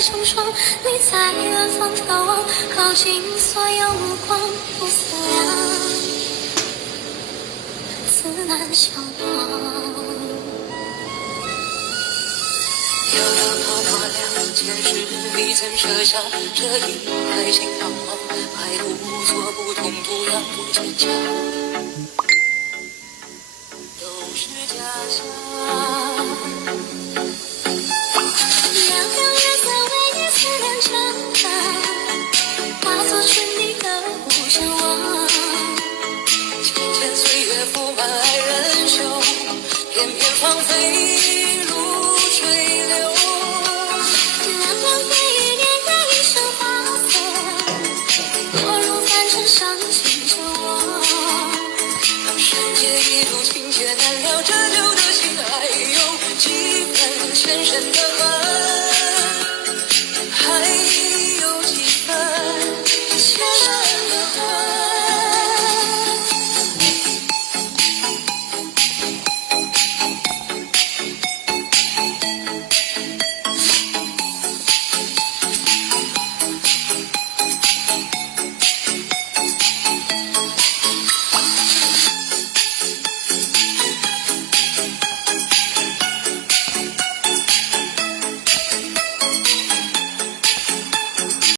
水成双，你在远方眺望，靠近所有目光不思量，自难相忘。遥遥桃花凉，前世你曾设下这一海心茫茫，爱不错不痛不痒不坚强，都是假象。两两月色为你思念成长，化作春泥的无相忘。浅浅岁月覆满爱人袖，片片芳菲如水流。两两回忆点燃一生花色，落入凡尘伤心着我。世界一路情劫难料，这旧的心还有几分前生的恨。